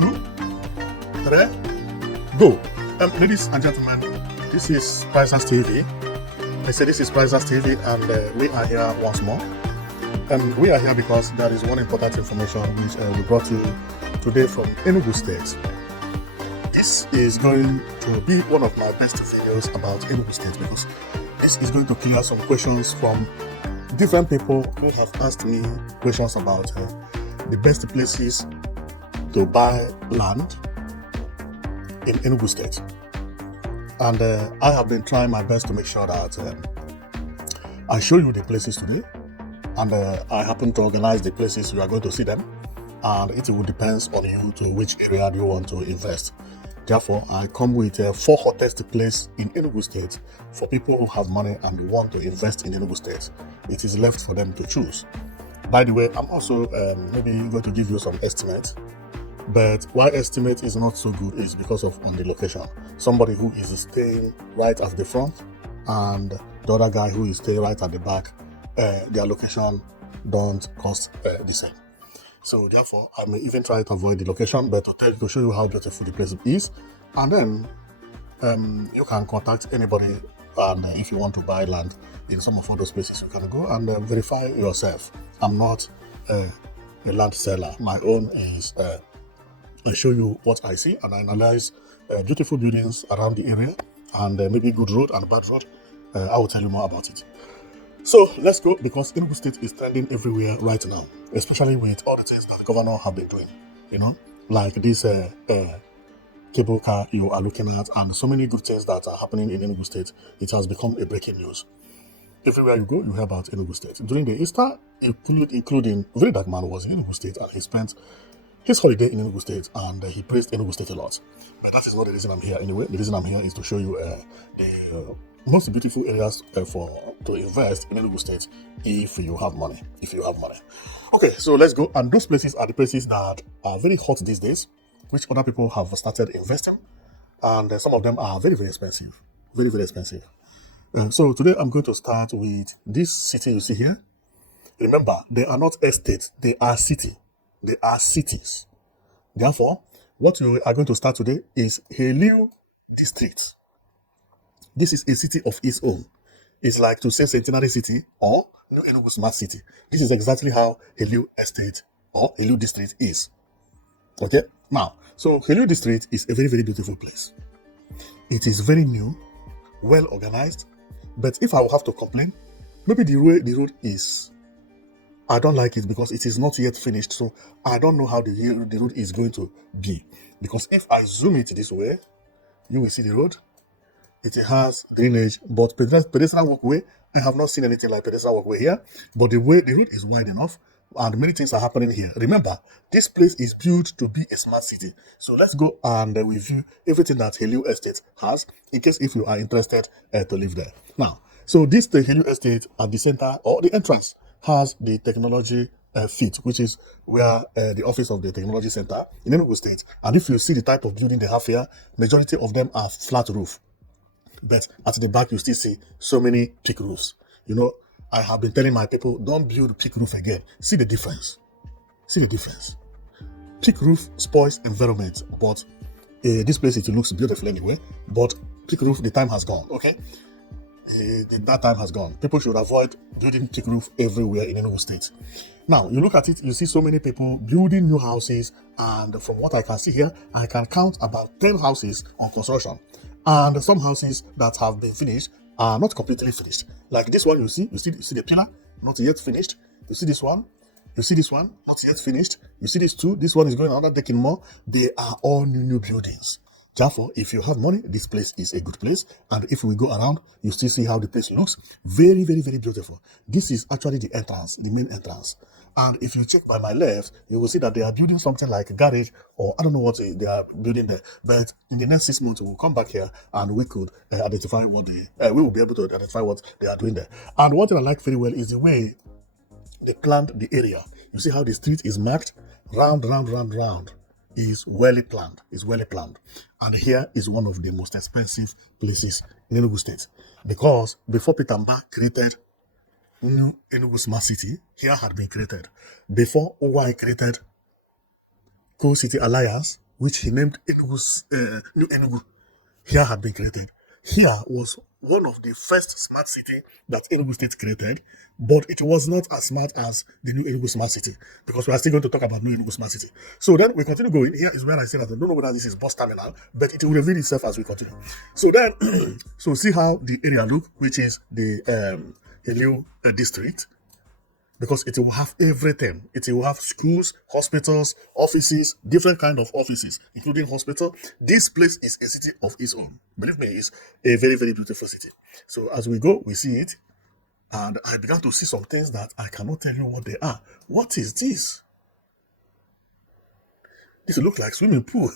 2, 3, go. Ladies and gentlemen, this is Prizers TV. I say this is Prizers TV, and we are here once more. We are here because there is one important information which we brought you today from Enugu State. This is going to be one of my best videos about Enugu State because this is going to clear some questions from different people who have asked me questions about the best places to buy land in Enugu State. And I have been trying my best to make sure that I show you the places today, and I happen to organize the places you are going to see them, and it will depend on you to which area you want to invest. Therefore, I come with 4 hottest places in Enugu State for people who have money and want to invest in Enugu State. It is left for them to choose. By the way, I'm also maybe going to give you some estimates. But why estimate is not so good is because of on the location. Somebody who is staying right at the front and the other guy who is staying right at the back, their location don't cost the same. So therefore, I may even try to avoid the location, but to show you how beautiful the place is. And then you can contact anybody, and if you want to buy land in some of all those places, you can go and verify yourself. I'm not a land seller. My own is I show you what I see, and I analyze beautiful buildings around the area, and maybe good road and bad road. I will tell you more about it. So let's go, because Enugu State is trending everywhere right now, especially with all the things that the governor have been doing, like this cable car you are looking at, and so many good things that are happening in Enugu State. It has become a breaking news. Everywhere you go, you hear about Enugu State. During the Easter, including Very Dark Man was in Enugu State, and he spent his holiday in Enugu State, and he praised Enugu State a lot. But that is not the reason I'm here anyway. The reason I'm here is to show you the most beautiful areas to invest in Enugu State if you have money. Okay, so let's go. And those places are the places that are very hot these days, which other people have started investing, and some of them are very, very expensive. Very, very expensive. So today I'm going to start with this city you see here. Remember, they are not estates, they are city. They are cities. Therefore, what we are going to start today is Heliu district. This is a city of its own. It's like to say Centenary city or Enugu smart city. This is exactly how Heliu estate or Heliu district is. Okay? Now, so Heliu district is a very, very beautiful place. It is very new, well organized, but if I will have to complain, maybe the road is, I don't like it because it is not yet finished, so I don't know how the road is going to be. Because if I zoom it this way, you will see the road. It has drainage, but pedestrian walkway, I have not seen anything like pedestrian walkway here. But the road is wide enough, and many things are happening here. Remember, this place is built to be a smart city. So let's go and review everything that Heliu Estate has, in case if you are interested to live there. Now, so this the Heliu Estate at the center or the entrance has the technology fit, which is where the office of the technology center in Enugu State. And if you see the type of building they have here, majority of them are flat roof. But at the back, you still see so many peak roofs. I have been telling my people, don't build peak roof again. See the difference. Peak roof spoils environment, but this place, it looks beautiful anyway. But peak roof, the time has gone, okay? That time has gone. People should avoid building peak roof everywhere in Enugu State. Now, you look at it, you see so many people building new houses, and from what I can see here, I can count about 10 houses on construction. And some houses that have been finished are not completely finished. Like this one, you see the pillar, not yet finished. You see this one, not yet finished. You see these two, this one is going another decade more. They are all new buildings. Therefore, if you have money, this place is a good place. And if we go around, you still see how the place looks. Very, very, very beautiful. This is actually the entrance, the main entrance. And if you check by my left, you will see that they are building something like a garage, or I don't know what they are building there. But in the next 6 months, we will come back here and we could identify what we will be able to identify what they are doing there. And one thing I like very well is the way they planned the area. You see how the street is marked? Round. Is well planned. And here is one of the most expensive places in Enugu State. Because before Peter Mba created New Enugu Smart City, here had been created. Before OY created Co City Alliance, which he named Enugu's, New Enugu, here had been created. Here was one of the first smart city that Enugu State created, but it was not as smart as the new Enugu Smart City, because we are still going to talk about new Enugu Smart City. So then we continue going. Here is where I say that I don't know whether this is bus terminal, but it will reveal itself as we continue. So then, so see how the area look, which is the Heliu district, because it will have everything. It will have schools, hospitals, offices, different kind of offices, including hospital. This place is a city of its own. Believe me, it's a very, very beautiful city. So as we go, we see it, and I began to see some things that I cannot tell you what they are. What is this? This looks like swimming pool.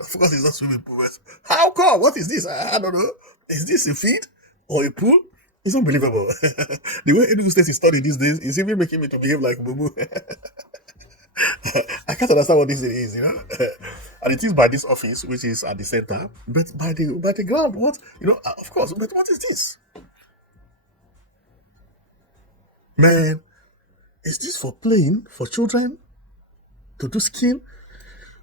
Of course, it's not swimming pool. But how come? What is this? I don't know. Is this a feed or a pool? It's unbelievable. The way Enugu State is studied these days is even making me to behave like Mumu. I can't understand what this is, you know. And it is by this office, which is at the center, but by the ground, what, you know, of course, but what is this? Man, is this for playing, for children, to do skill?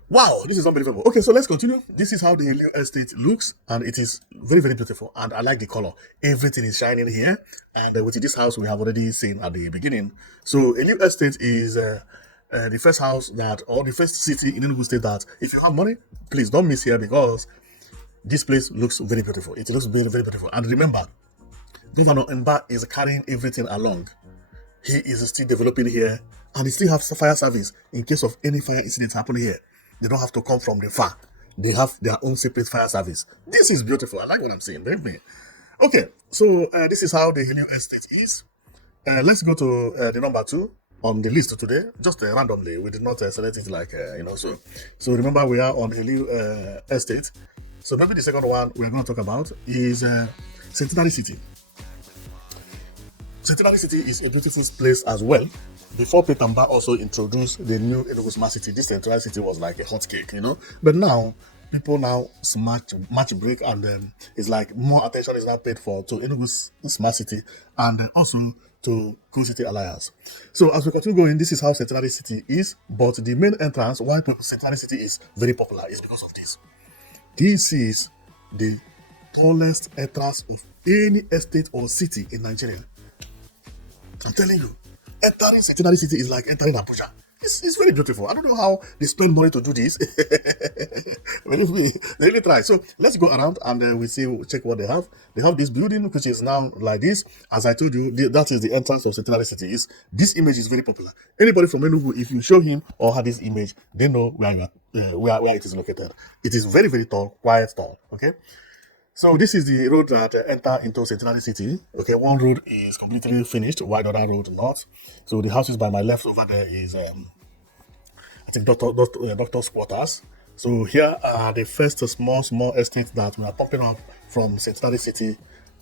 Wow, this is unbelievable. Okay, so let's continue. This is how the Heliu estate looks, and it is very, very beautiful. And I like the color. Everything is shining here. And with this house, we have already seen at the beginning. So Heliu estate is the first house that, or the first city in Enugu State that, if you have money, please don't miss here, because this place looks very beautiful. It looks very, very beautiful. And remember, Governor Mba is carrying everything along. He is still developing here, and he still has fire service in case of any fire incident happening here. They don't have to come from the far. They have their own separate fire service. This is beautiful. I like what I'm saying. Believe me. Okay, so this is how the Heliu estate is. Let's go to the number 2 on the list today, just randomly. We did not select it like, So remember, we are on Heliu estate. So maybe the second one we're going to talk about is Centenary City. Centenary City is a beautiful place as well. Before Petamba also introduced the new Enugu Smart City, this Centenary City was like a hot cake, you know. But now, people now match break, and it's like more attention is now paid for to Enugu Smart City, and also to Cool City Alliance. So as we continue going, this is how Centenary City is, but the main entrance, why Centenary City is very popular, is because of this. This is the tallest entrance of any estate or city in Nigeria. I'm telling you, entering Centenary City is like entering Abuja. It's very beautiful. I don't know how they spend money to do this. Believe me, they really try. So let's go around and we'll check what they have. They have this building, which is now like this. As I told you, that is the entrance of Centenary City. This image is very popular. Anybody from Enugu, if you show him or have this image, they know where it is located. It is very, very tall, quite tall. Okay. So this is the road that enter into Centenary City. Okay, one road is completely finished, while the other road not. So the houses by my left over there is, I think, doctor's quarters. So here are the first small estates that we are popping up from Centenary City,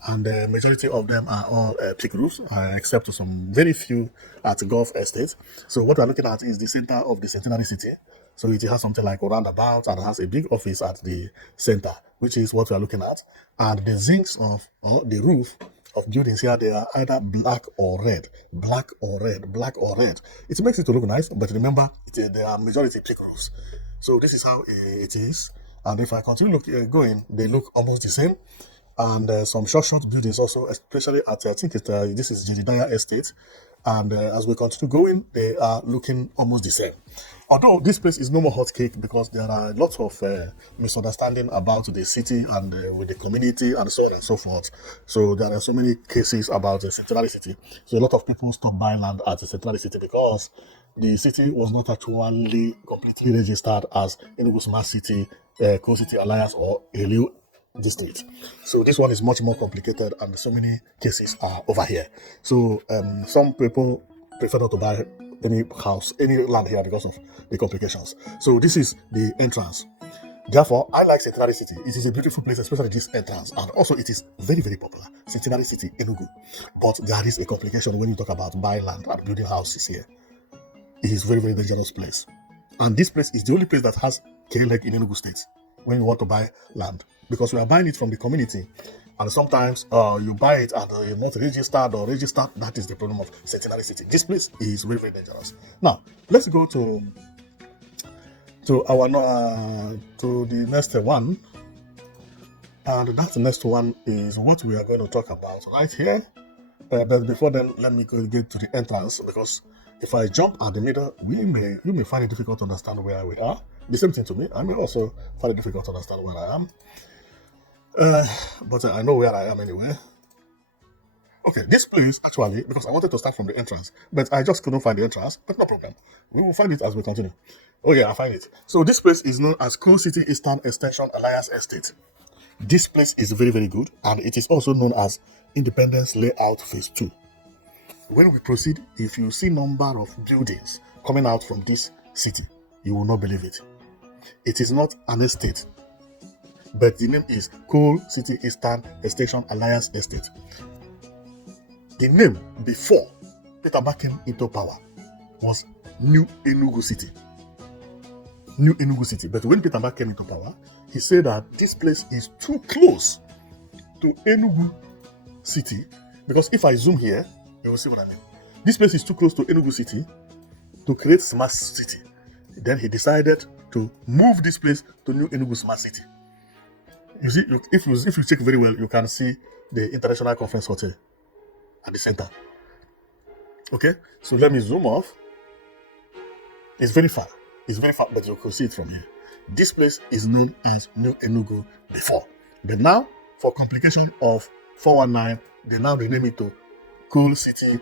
and the majority of them are all peak roofs, except some very few at Gulf Estate. So what we're looking at is the center of the Centenary City. So it has something like a roundabout and has a big office at the center, which is what we are looking at. And the zincs of the roof of buildings here, they are either black or red. Black or red, black or red. It makes it to look nice, but remember, they are majority peak roofs. So this is how it is. And if I continue going, they look almost the same. And some short buildings also, especially at, I think this is Jedediah Estate. And as we continue going, they are looking almost the same. Although this place is no more hot cake, because there are lots of misunderstanding about the city and with the community and so on and so forth. So there are so many cases about the Centenary City. So a lot of people stop buying land at the Centenary City because the city was not actually completely registered as Enugu Smart City, Coal City Alliance, or Heliu district. So this one is much more complicated, and so many cases are over here. So some people prefer not to buy any house, any land here because of the complications. So this is the entrance. Therefore, I like Centenary City. It is a beautiful place, especially this entrance, and also it is very, very popular. Centenary City, Enugu. But there is a complication when you talk about buying land and building houses here. It is a very, very dangerous place. And this place is the only place that has K-leg in Enugu State when you want to buy land, because we are buying it from the community, and sometimes you buy it and you're not registered or registered. That is the problem of Centenary City. This place is very, very dangerous. Now let's go to To the next one, and that next one is what we are going to talk about right here. But before then, let me go get to the entrance, because if I jump at the middle, you may find it difficult to understand where we are. The same thing to me. I may also find it difficult to understand where I am. But I know where I am anyway. Okay, this place actually, because I wanted to start from the entrance, but I just couldn't find the entrance, but no problem. We will find it as we continue. Oh yeah, I find it. So this place is known as Coal City Eastern Extension Alliance Estate. This place is very, very good, and it is also known as Independence Layout Phase 2. When we proceed, if you see number of buildings coming out from this city, you will not believe it. It is not an estate, but the name is Coal City Eastern Extension Alliance Estate. The name before Peter Mbah came into power was New Enugu City. New Enugu City. But when Peter Mbah came into power, he said that this place is too close to Enugu City, because if I zoom here, you will see what I mean. This place is too close to Enugu City to create Smart City. Then he decided to move this place to New Enugu Smart City. You see, if you check very well, you can see the International Conference Hotel at the center. Okay, so let me zoom off. It's very far, but you can see it from here. This place is known as New Enugu before, but now, for complication of 419, they now rename it to Coal City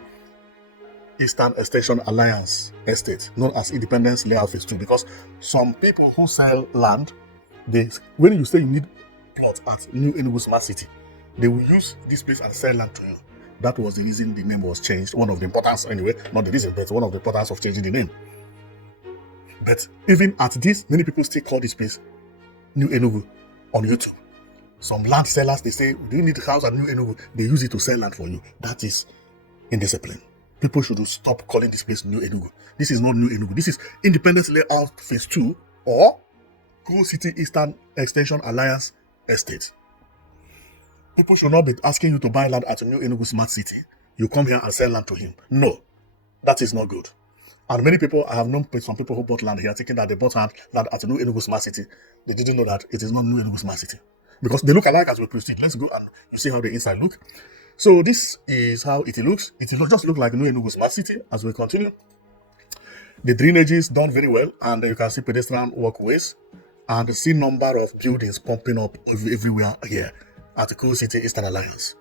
Eastern Extension Alliance Estate, known as Independence Layout Phase 2, because some people who sell land, when you say you need plot at New Enugu Smart City, they will use this place and sell land to you. That was the reason the name was changed. One of the importance, anyway, not the reason, but one of the importance of changing the name. But even at this, many people still call this place New Enugu on YouTube. Some land sellers, they say, do you need a house at New Enugu? They use it to sell land for you. That is indiscipline. People should stop calling this place New Enugu. This is not New Enugu. This is Independence Layout Phase 2 or Coal City Eastern Extension Alliance Estate. People should not be asking you to buy land at New Enugu Smart City. You come here and sell land to him. No, that is not good. And many people, I have known some people who bought land here thinking that they bought land at New Enugu Smart City. They didn't know that it is not New Enugu Smart City, because they look alike as we proceed. Let's go and you see how the inside look. So this is how it looks. It just look like New Enugu Smart City as we continue. The drainage is done very well, and you can see pedestrian walkways and see number of buildings pumping up everywhere here at the Coal City Eastern Alliance,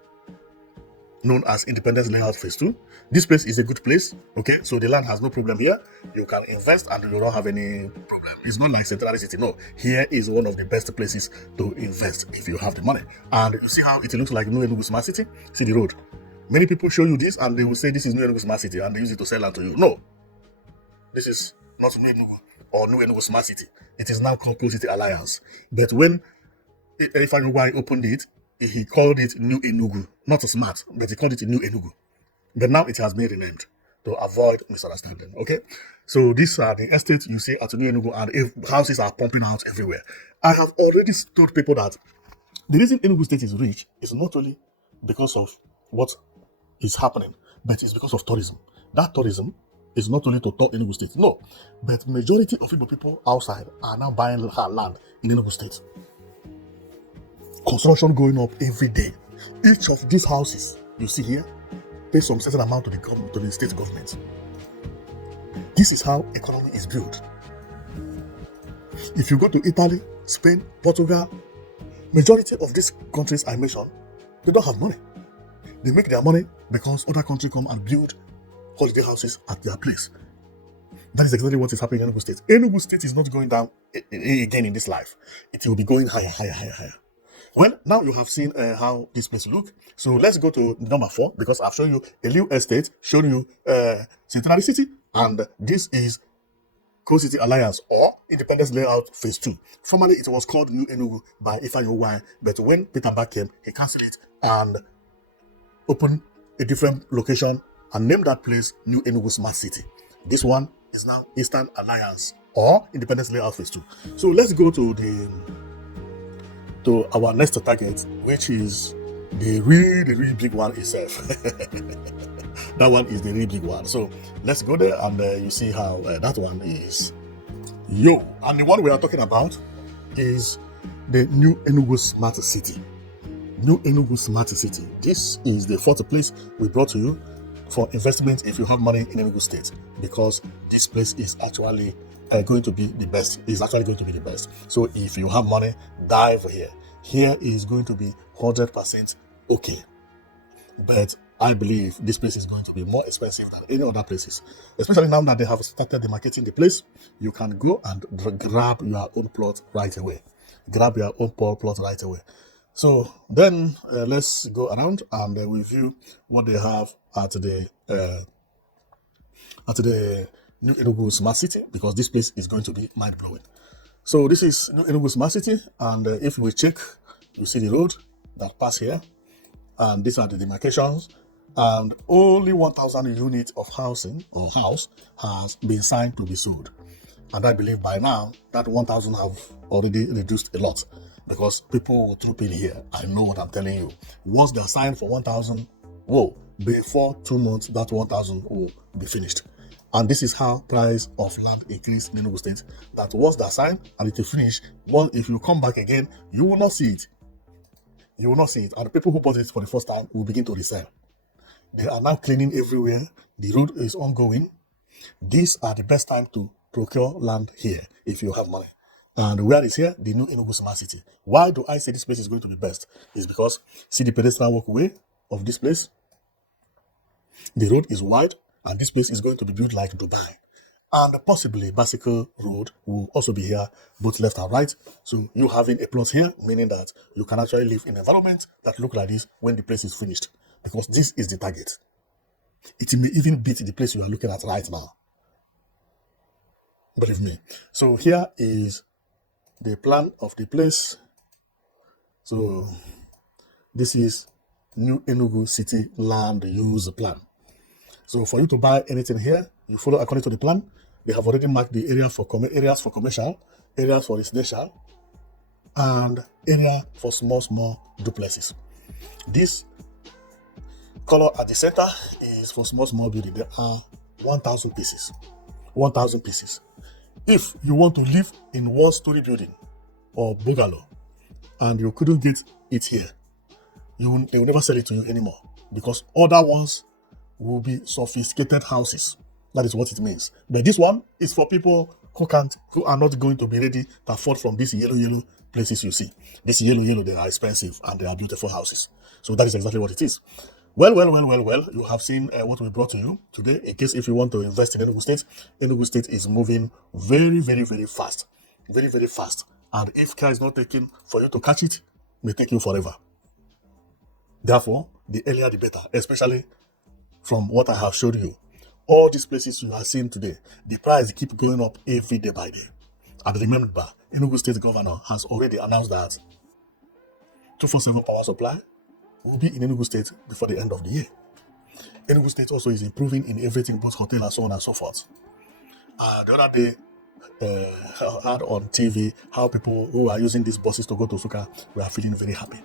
known as Independence Layout Phase 2. This place is a good place, okay? So the land has no problem here. You can invest and you don't have any problem. It's not like Centenary City, no. Here is one of the best places to invest if you have the money. And you see how it looks like New Enugu Smart City? See the road. Many people show you this and they will say this is New Enugu Smart City and they use it to sell land to you. No, this is not New Enugu or New Enugu Smart City. It is now called Coal City Alliance. But when Ifeanyi opened it, he called it New Enugu, not smart, but he called it New Enugu. But now it has been renamed to avoid misunderstanding. Okay, so these are the estates you see at New Enugu, and houses are pumping out everywhere. I have already told people that the reason Enugu State is rich is not only because of what is happening, but it's because of tourism. That tourism is not only to talk Enugu State, no, but majority of Igbo people outside are now buying land in Enugu State. Construction going up every day. Each of these houses you see here pays some certain amount to the state government. This is how economy is built. If you go to Italy, Spain, Portugal, majority of these countries I mentioned, they don't have money. They make their money because other countries come and build holiday houses at their place. That is exactly what is happening in Enugu State. Enugu State is not going down again in this life. It will be going higher. Well, now you have seen how this place look. So let's go to number 4, because I've shown you Heliu Estate, shown you Centenary City, and this is Coal City Alliance or Independence Layout Phase 2. Formerly, it was called New Enugu by Ifeanyi, but when Peter Mbah came, he cancelled it and opened a different location and named that place New Enugu Smart City. This one is now Eastern Alliance or Independence Layout Phase 2. So let's go to our next target, which is the really big one itself. That one is the really big one. So let's go there and you see how that one is Yo, and the one we are talking about is the new Enugu Smart City. New Enugu Smart City. This is the fourth place we brought to you for investment if you have money in Enugu State, because this place is actually going to be the best. It's actually going to be the best. So if you have money, dive here. Here is going to be 100% okay. But I believe this place is going to be more expensive than any other places, especially now that they have started demarcating the place. You can go and grab your own plot right away. Grab your own plot right away. So then let's go around and review what they have at the new Enugu Smart City, because this place is going to be mind blowing. So this is new Enugu Smart City, and if we check, you see the road that pass here, and these are the demarcations. And only 1,000 units of housing or house has been signed to be sold. And I believe by now that 1,000 have already reduced a lot, because people will troop in here. I know what I'm telling you. Once they're signed for 1,000, whoa, before 2 months, that 1,000 will be finished. And this is how price of land increase in Enugu State. That once they're signed and it will finish, if you come back again, you will not see it. You will not see it. And the people who bought it for the first time will begin to resell. They are now cleaning everywhere. The road is ongoing. These are the best time to procure land here if you have money. And where is here? The new Enugu Smart City. Why do I say this place is going to be best? It's because see the pedestrian walkway of this place. The road is wide, and this place is going to be built like Dubai. And possibly bicycle road will also be here, both left and right. So you having a plot here, meaning that you can actually live in an environment that look like this when the place is finished, because this is the target. It may even beat the place you are looking at right now. Believe me. So here is the plan of the place. So this is new Enugu City land use plan. So for you to buy anything here, you follow according to the plan. They have already marked the area for areas for commercial, areas for residential, and area for small duplexes. This color at the center is for small building. There are 1,000 pieces. 1,000 pieces. If you want to live in one-story building or bungalow and you couldn't get it here, they will never sell it to you anymore, because other ones will be sophisticated houses. That is what it means. But this one is for people who are not going to be ready to afford from these yellow places you see. This yellow, they are expensive and they are beautiful houses. So that is exactly what it is. Well, you have seen what we brought to you today. In case if you want to invest in Enugu State is moving very fast. Very fast. And if care is not taken for you to catch it, it may take you forever. Therefore, the earlier the better, especially from what I have showed you. All these places you are seeing today, the price keep going up every day by day. And remember, Enugu State Governor has already announced that 247 power supply will be in Enugu State before the end of the year. Enugu State also is improving in everything, both hotel and so on and so forth. The other day, I heard on TV how people who are using these buses to go to Suka were feeling very happy.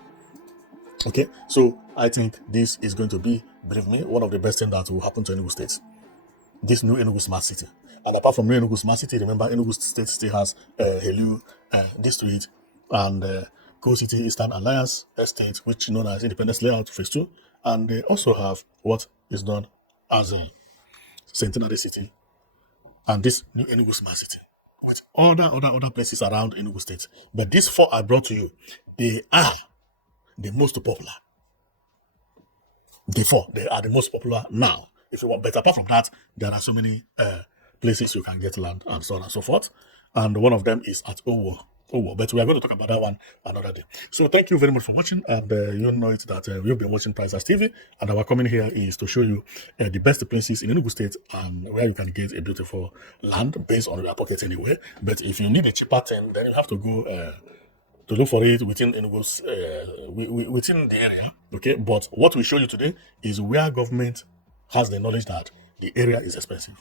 Okay, so I think this is going to be, believe me, one of the best things that will happen to Enugu State. This new Enugu Smart City. And apart from new Enugu Smart City, remember Enugu State still has Heliu District and Coal City Eastern Alliance Estate, which is known as Independence Layout Phase 2. And they also have what is known as Centenary City. And this new Enugu Smart City. With other places around Enugu State. But these four I brought to you, they are the most popular. They are the most popular now. If you want, but apart from that, there are so many places you can get land and so on and so forth. And one of them is at Owo. But we are going to talk about that one another day. So thank you very much for watching. And you know it that we've been watching Prices TV. And our coming here is to show you the best places in Enugu State and where you can get a beautiful land based on your pocket anyway. But if you need a cheaper thing, then you have to go to look for it within Enugu's, within the area. Okay, but what we show you today is where government has the knowledge that the area is expensive.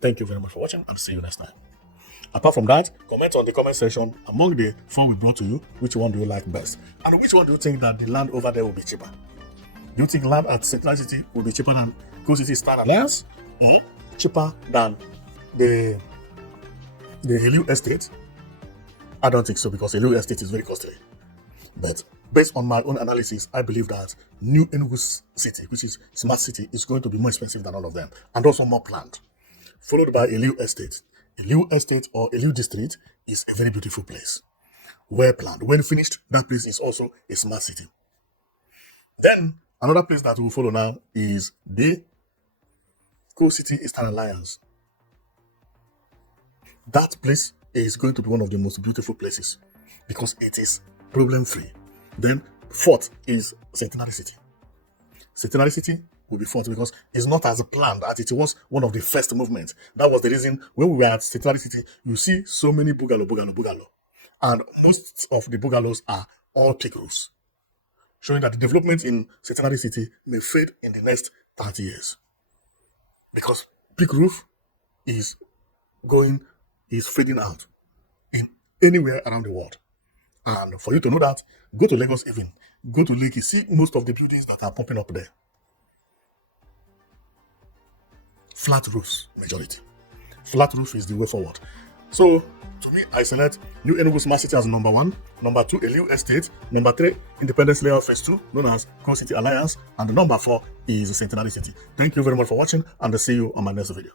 Thank you very much for watching, and see you next time. Apart from that, comment on the comment section among the four we brought to you, which one do you like best? And which one do you think that the land over there will be cheaper? Do you think land at Centenary City will be cheaper than Coal City Eastern Alliance? Cheaper than the The Heliu estate, I don't think so, because Heliu estate is very costly. But based on my own analysis, I believe that new Enugu city, which is smart city, is going to be more expensive than all of them, and also more planned. Followed by Heliu estate. Heliu estate or Heliu district is a very beautiful place. Well planned. When finished, that place is also a smart city. Then another place that we will follow now is the Co-City Eastern Alliance. That place is going to be one of the most beautiful places because it is problem-free. Then fourth is Centenary City. Centenary City will be fourth because it's not as planned as it was one of the first movements. That was the reason when we were at Centenary City, you see so many bungalow. And most of the bungalows are all thick roofs, showing that the development in Centenary City may fade in the next 30 years. Because big roof is fading out in anywhere around the world. And for you to know that, go to Lagos even. Go to Lake, you see most of the buildings that are popping up there. Flat roofs, majority. Flat roof is the way forward. So, to me, I select New Enugu Smart City as number 1, number 2, Heliu Estate, number 3, Independence Layout Phase 2, known as Co-City Alliance, and the number 4 is Centenary City. Thank you very much for watching, and I'll see you on my next video.